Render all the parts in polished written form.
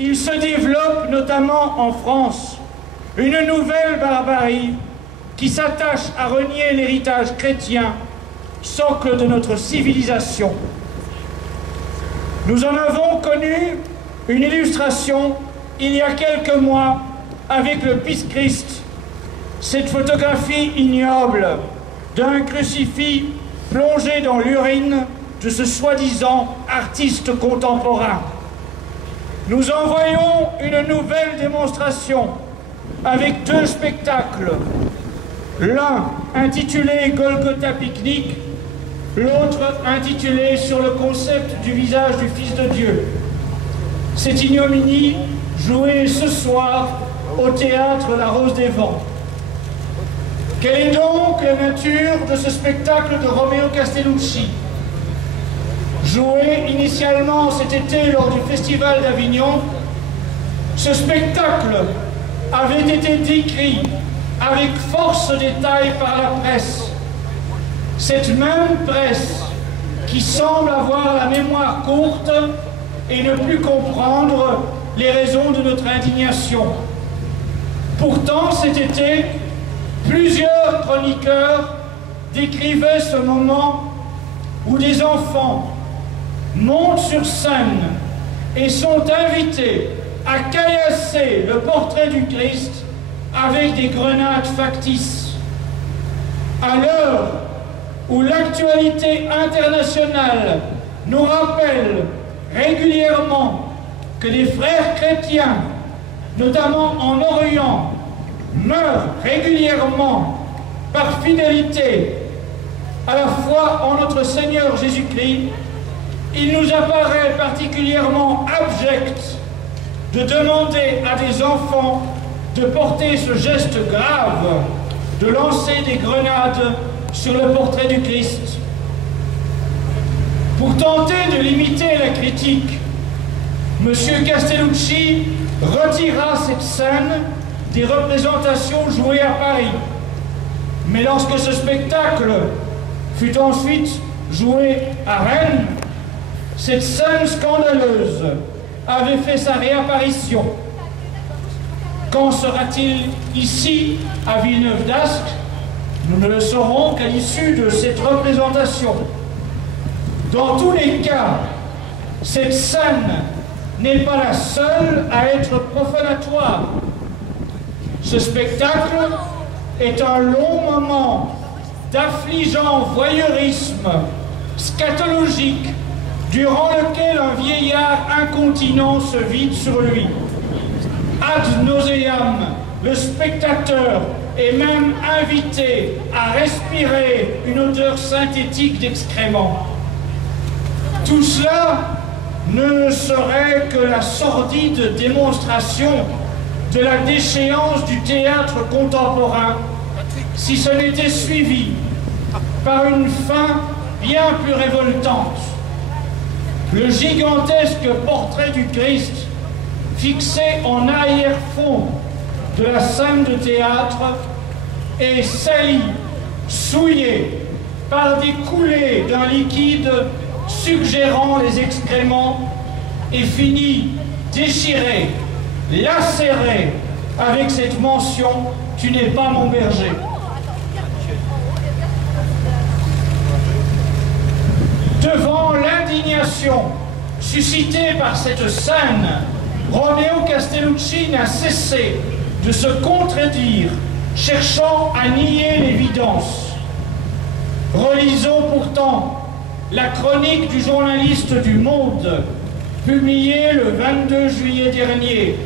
il se développe notamment en France une nouvelle barbarie qui s'attache à renier l'héritage chrétien, socle de notre civilisation. Nous en avons connu une illustration il y a quelques mois avec le Pisse-Christ, cette photographie ignoble d'un crucifix plongé dans l'urine de ce soi-disant artiste contemporain. Nous en voyons une nouvelle démonstration avec deux spectacles, l'un intitulé Golgotha Picnic, l'autre intitulé sur le concept du visage du Fils de Dieu. Cette ignominie jouée ce soir au théâtre La Rose des Vents. Quelle est donc la nature de ce spectacle de Romeo Castellucci? Joué initialement cet été lors du Festival d'Avignon, ce spectacle avait été décrit avec force détail par la presse. Cette même presse qui semble avoir la mémoire courte et ne plus comprendre les raisons de notre indignation. Pourtant, cet été, plusieurs chroniqueurs décrivaient ce moment où des enfants montent sur scène et sont invités à caillasser le portrait du Christ avec des grenades factices. À l'heure où l'actualité internationale nous rappelle régulièrement que des frères chrétiens, notamment en Orient, meurent régulièrement par fidélité à la foi en notre Seigneur Jésus-Christ, il nous apparaît particulièrement abject de demander à des enfants de porter ce geste grave, de lancer des grenades sur le portrait du Christ. Pour tenter de limiter la critique, M. Castellucci retira cette scène des représentations jouées à Paris. Mais lorsque ce spectacle fut ensuite joué à Rennes, cette scène scandaleuse avait fait sa réapparition. Quand sera-t-il ici, à Villeneuve-d'Ascq? Nous ne le saurons qu'à l'issue de cette représentation. Dans tous les cas, cette scène n'est pas la seule à être profanatoire. Ce spectacle est un long moment d'affligeant voyeurisme scatologique durant lequel un vieillard incontinent se vide sur lui. Ad nauseam, le spectateur est même invité à respirer une odeur synthétique d'excréments. Tout cela ne serait que la sordide démonstration de la déchéance du théâtre contemporain si ce n'était suivi par une fin bien plus révoltante. Le gigantesque portrait du Christ fixé en arrière-fond de la scène de théâtre est sali, souillé par des coulées d'un liquide suggérant les excréments et finit déchiré, lacéré avec cette mention « Tu n'es pas mon berger ». Devant l'indignation suscitée par cette scène, Romeo Castellucci n'a cessé de se contredire, cherchant à nier l'évidence. Relisons pourtant la chronique du journaliste du Monde, publiée le 22 juillet dernier.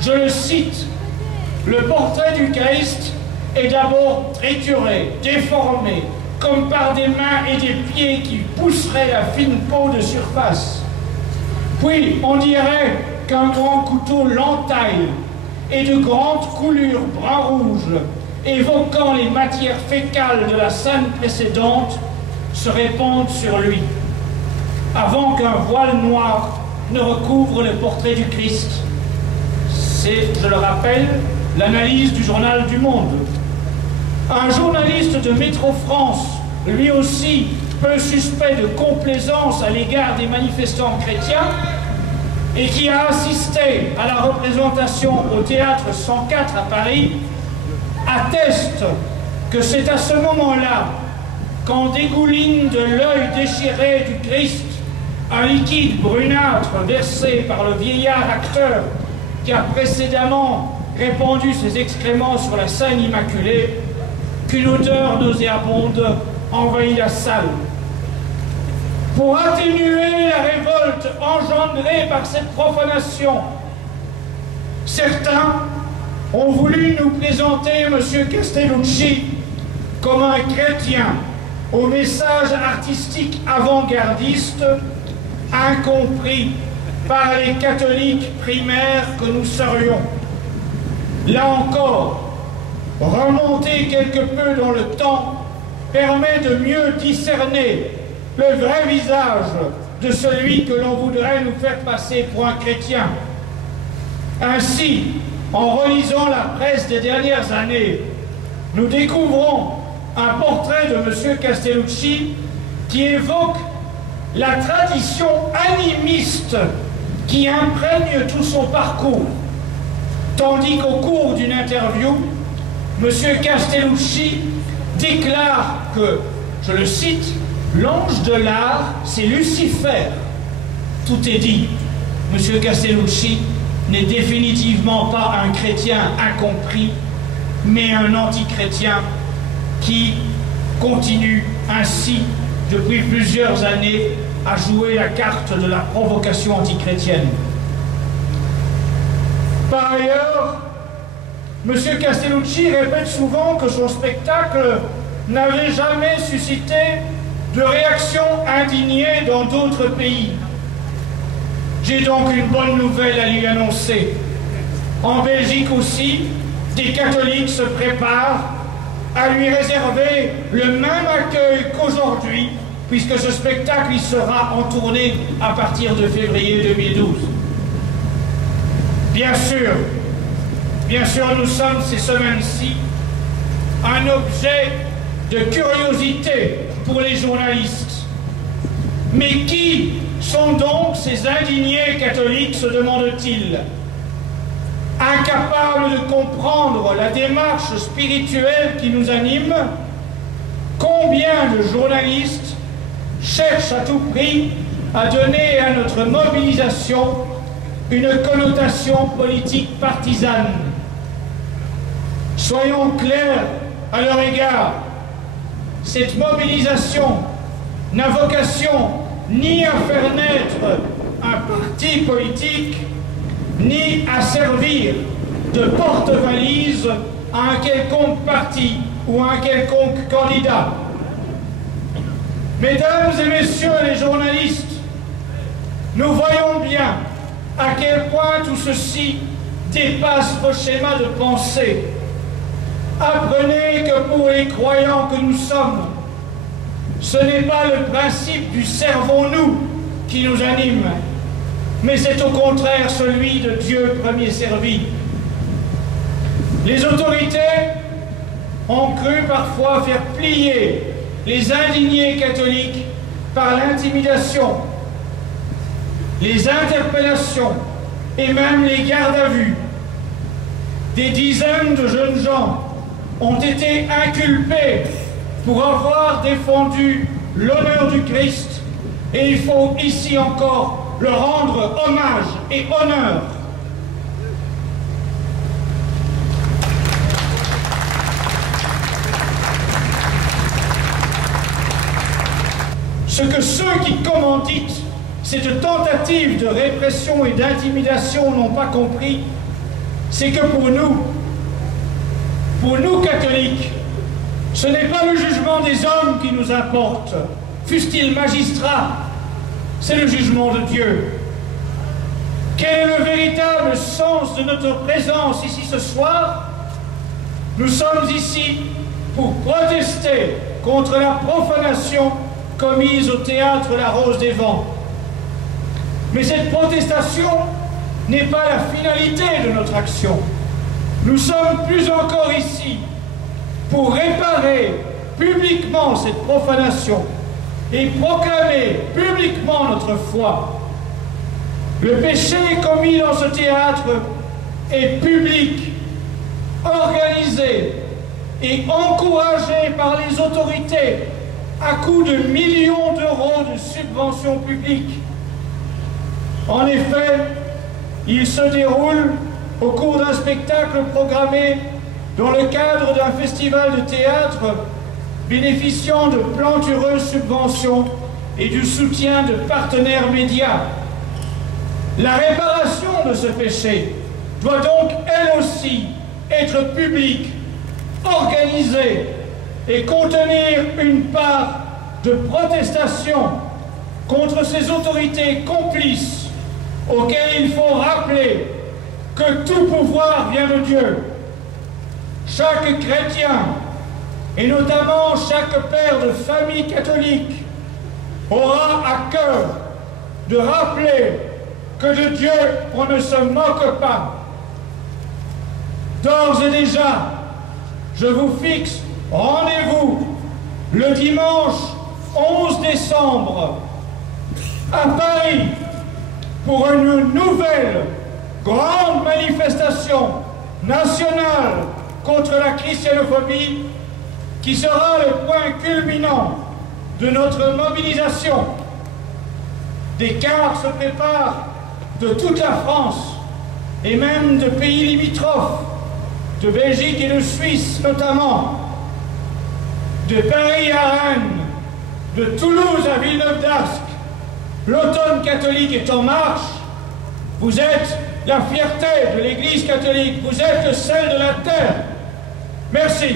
Je le cite, « Le portrait du Christ est d'abord trituré, déformé, comme par des mains et des pieds qui pousseraient la fine peau de surface. Puis on dirait qu'un grand couteau l'entaille et de grandes coulures brun-rouge, évoquant les matières fécales de la scène précédente, se répandent sur lui, avant qu'un voile noir ne recouvre le portrait du Christ. C'est, je le rappelle, l'analyse du journal du Monde. Un journaliste de Métro France, lui aussi peu suspect de complaisance à l'égard des manifestants chrétiens, et qui a assisté à la représentation au Théâtre 104 à Paris atteste que c'est à ce moment-là qu'en dégouline de l'œil déchiré du Christ un liquide brunâtre versé par le vieillard acteur qui a précédemment répandu ses excréments sur la scène immaculée, qu'une odeur nauséabonde envahit la salle. Pour atténuer la révolte engendrée par cette profanation, certains ont voulu nous présenter M. Castellucci comme un chrétien au message artistique avant-gardiste, incompris par les catholiques primaires que nous serions. Là encore, remonter quelque peu dans le temps permet de mieux discerner le vrai visage de celui que l'on voudrait nous faire passer pour un chrétien. Ainsi, en relisant la presse des dernières années, nous découvrons un portrait de M. Castellucci qui évoque la tradition animiste qui imprègne tout son parcours, tandis qu'au cours d'une interview, M. Castellucci déclare que, je le cite, « L'ange de l'art, c'est Lucifer ». Tout est dit. M. Castellucci n'est définitivement pas un chrétien incompris, mais un antichrétien qui continue ainsi depuis plusieurs années à jouer la carte de la provocation antichrétienne. Par ailleurs, M. Castellucci répète souvent que son spectacle n'avait jamais suscité de réaction indignée dans d'autres pays. J'ai donc une bonne nouvelle à lui annoncer. En Belgique aussi, des catholiques se préparent à lui réserver le même accueil qu'aujourd'hui, puisque ce spectacle y sera en tournée à partir de février 2012. Bien sûr, nous sommes ces semaines-ci un objet de curiosité pour les journalistes. Mais qui sont donc ces indignés catholiques, se demande-t-il, incapables de comprendre la démarche spirituelle qui nous anime? Combien de journalistes cherchent à tout prix à donner à notre mobilisation une connotation politique partisane? Soyons clairs à leur égard, cette mobilisation n'a vocation ni à faire naître un parti politique, ni à servir de porte-valise à un quelconque parti ou à un quelconque candidat. Mesdames et messieurs les journalistes, nous voyons bien à quel point tout ceci dépasse vos schémas de pensée. Apprenez que pour les croyants que nous sommes, ce n'est pas le principe du servons-nous qui nous anime, mais c'est au contraire celui de Dieu premier servi. Les autorités ont cru parfois faire plier les indignés catholiques par l'intimidation, les interpellations et même les gardes à vue. Des dizaines de jeunes gens ont été inculpés pour avoir défendu l'honneur du Christ, et il faut ici encore leur rendre hommage et honneur. Ce que ceux qui commanditent cette tentative de répression et d'intimidation n'ont pas compris, c'est que pour nous catholiques, ce n'est pas le jugement des hommes qui nous importe, fussent-ils magistrats, c'est le jugement de Dieu. Quel est le véritable sens de notre présence ici ce soir? Nous sommes ici pour protester contre la profanation commise au théâtre La Rose des Vents. Mais cette protestation n'est pas la finalité de notre action. Nous sommes plus encore ici pour réparer publiquement cette profanation et proclamer publiquement notre foi. Le péché commis dans ce théâtre est public, organisé et encouragé par les autorités à coups de millions d'euros de subventions publiques. En effet, il se déroule au cours d'un spectacle programmé dans le cadre d'un festival de théâtre bénéficiant de plantureuses subventions et du soutien de partenaires médias. La réparation de ce péché doit donc, elle aussi, être publique, organisée et contenir une part de protestation contre ces autorités complices auxquelles il faut rappeler que tout pouvoir vient de Dieu. Chaque chrétien, et notamment chaque père de famille catholique, aura à cœur de rappeler que de Dieu on ne se moque pas. D'ores et déjà, je vous fixe rendez-vous le dimanche 11 décembre à Paris pour une nouvelle grande manifestation nationale contre la christianophobie qui sera le point culminant de notre mobilisation. Des cars se préparent de toute la France et même de pays limitrophes, de Belgique et de Suisse notamment, de Paris à Rennes, de Toulouse à Villeneuve-d'Ascq. L'automne catholique est en marche. Vous êtes la fierté de l'Église catholique, vous êtes le sel de la terre. Merci.